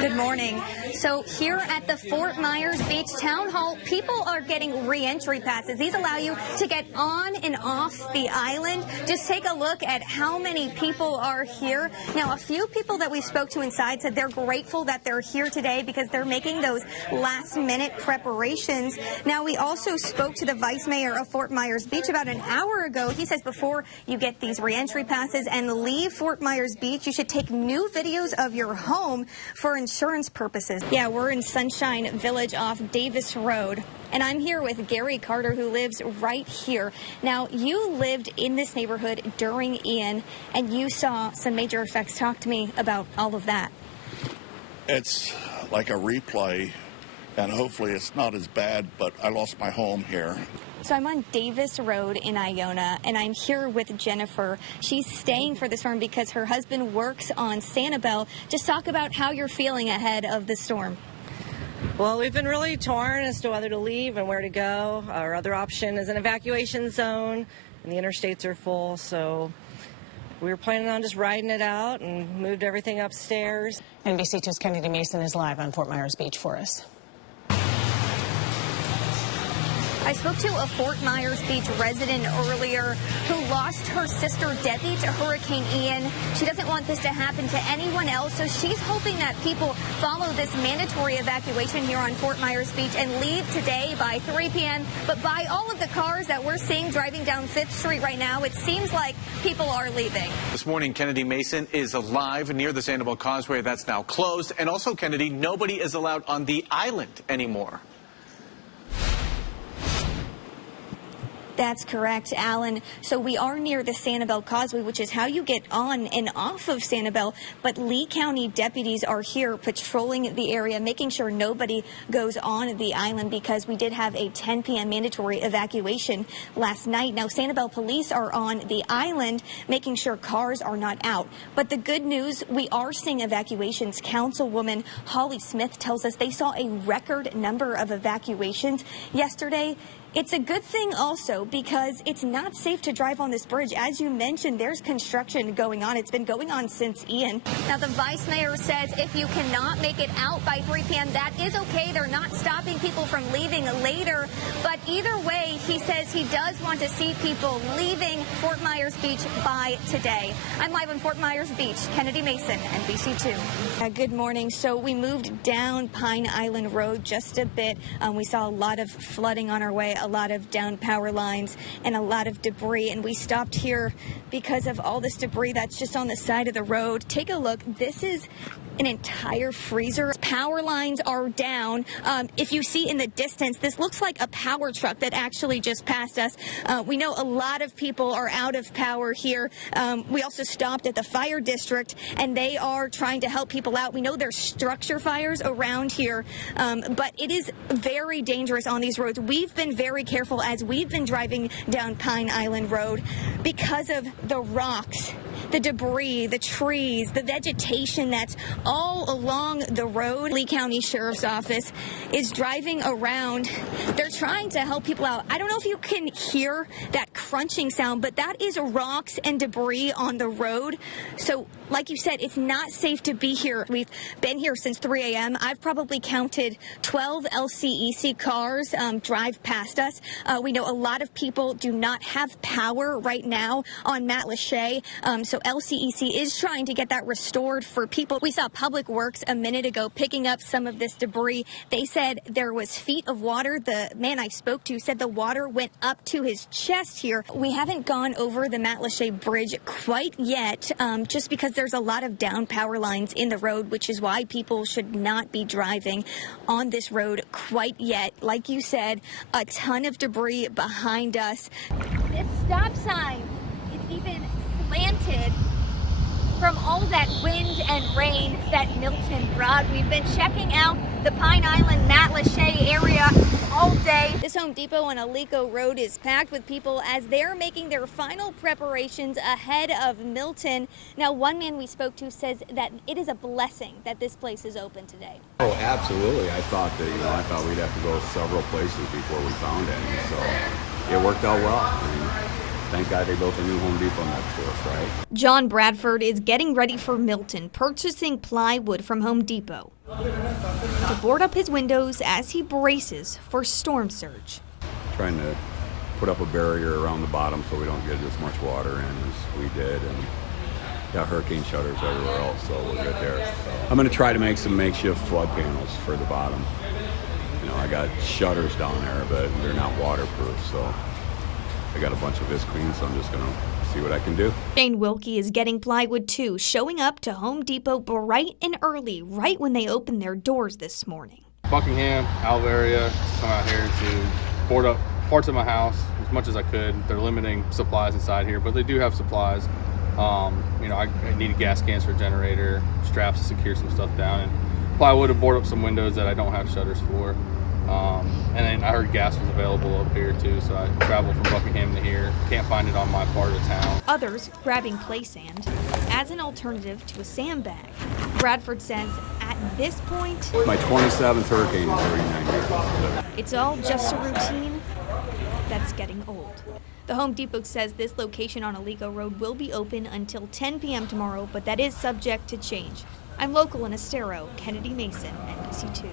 Good morning. So here at the Fort Myers Beach Town Hall, people are getting re-entry passes. These allow you to get on and off the island. Just take a look at how many people are here. Now, a few people that we spoke to inside said they're grateful that they're here today because they're making those last-minute preparations. Now, we also spoke to the Vice Mayor of Fort Myers Beach about an hour ago. He says before you get these re-entry passes and leave Fort Myers Beach, you should take new videos of your home for insurance purposes. Yeah, we're in Sunshine Village off Davis Road. And I'm here with Gary Carter, who lives right here. Now, you lived in this neighborhood during Ian, and you saw some major effects. Talk to me about all of that. It's like a replay, and hopefully it's not as bad, but I lost my home here. So I'm on Davis Road in Iona, and I'm here with Jennifer. She's staying for the storm because her husband works on Sanibel. Just talk about how you're feeling ahead of the storm. Well, we've been really torn as to whether to leave and where to go. Our other option is an evacuation zone, and the interstates are full, so we were planning on just riding it out and moved everything upstairs. NBC2's Kennedy Mason is live on Fort Myers Beach for us. I spoke to a Fort Myers Beach resident earlier who lost her sister Debbie to Hurricane Ian. She doesn't want this to happen to anyone else, so she's hoping that people follow this mandatory evacuation here on Fort Myers Beach and leave today by 3 p.m. But by all of the cars that we're seeing driving down 5th Street right now, it seems like people are leaving. This morning, Kennedy Mason is alive near the Sanibel Causeway. That's now closed. And also, Kennedy, nobody is allowed on the island anymore. That's correct, Alan. So we are near the Sanibel Causeway, which is how you get on and off of Sanibel. But Lee County deputies are here patrolling the area, making sure nobody goes on the island because we did have a 10 p.m. mandatory evacuation last night. Now, Sanibel police are on the island, making sure cars are not out. But the good news, we are seeing evacuations. Councilwoman Holly Smith tells us they saw a record number of evacuations yesterday. It's a good thing also because it's not safe to drive on this bridge. As you mentioned, there's construction going on. It's been going on since Ian. Now, the vice mayor says if you cannot make it out by 3 p.m., that is okay. They're not stopping people from leaving later. But either way, he says he does want to see people leaving Fort Myers Beach by today. I'm live on Fort Myers Beach. Kennedy Mason, NBC2. Good morning. So we moved down Pine Island Road just a bit. We saw a lot of flooding on our way, a lot of down power lines and a lot of debris, and we stopped here because of all this debris that's just on the side of the road. Take a look. This is an entire freezer. Power lines are down. If you see in the distance, this looks like a power truck that actually just passed us. We know a lot of people are out of power here. We also stopped at the fire district, and they are trying to help people out. We know there's structure fires around here, but it is very dangerous on these roads. We've been very careful as we've been driving down Pine Island Road because of the rocks, the debris, the trees, the vegetation that's all along the road. Lee County Sheriff's Office is driving around. They're trying to help people out. I don't know if you can hear that crunching sound, but that is rocks and debris on the road. So, like you said, it's not safe to be here. We've been here since 3 a.m. I've probably counted 12 LCEC cars drive past us. We know a lot of people do not have power right now on Matlacha, so LCEC is trying to get that restored for people. We saw Public Works a minute ago picking up some of this debris. They said there was feet of water. The man I spoke to said the water went up to his chest here. We haven't gone over the Matlacha Bridge quite yet, just because there's a lot of down power lines in the road, which is why people should not be driving on this road quite yet. Like you said, a ton of debris behind us. This stop sign is even slanted from all that wind and rain that Milton brought. We've been checking out the Pine Island Matlacha area all day. This Home Depot on Alico Road is packed with people as they're making their final preparations ahead of Milton. Now, one man we spoke to says that it is a blessing that this place is open today. Oh, absolutely. I thought that, we'd have to go several places before we found any, so it worked out well. Thank God they built a new Home Depot next to us, right? John Bradford is getting ready for Milton, purchasing plywood from Home Depot to board up his windows as he braces for storm surge. Trying to put up a barrier around the bottom so we don't get as much water in as we did, and got hurricane shutters everywhere else, so we're good there. So I'm going to try to make some makeshift flood panels for the bottom. You know, I got shutters down there, but they're not waterproof, so I got a bunch of visqueen, so I'm just going to see what I can do. Shane Wilkie is getting plywood too, showing up to Home Depot bright and early, right when they opened their doors this morning. Buckingham, Alva area, come out here to board up parts of my house as much as I could. They're limiting supplies inside here, but they do have supplies. You know, I need gas cans for a generator, straps to secure some stuff down, and plywood to board up some windows that I don't have shutters for. And then I heard gas was available up here too, so I traveled from Buckingham to here. Can't find it on my part of town. Others grabbing play sand as an alternative to a sandbag. Bradford says at this point, My 27th hurricane in 39 years. it's all just a routine that's getting old. The Home Depot says this location on Alico Road will be open until 10 p.m. tomorrow, but that is subject to change. I'm local in Estero, Kennedy Mason, NBC2.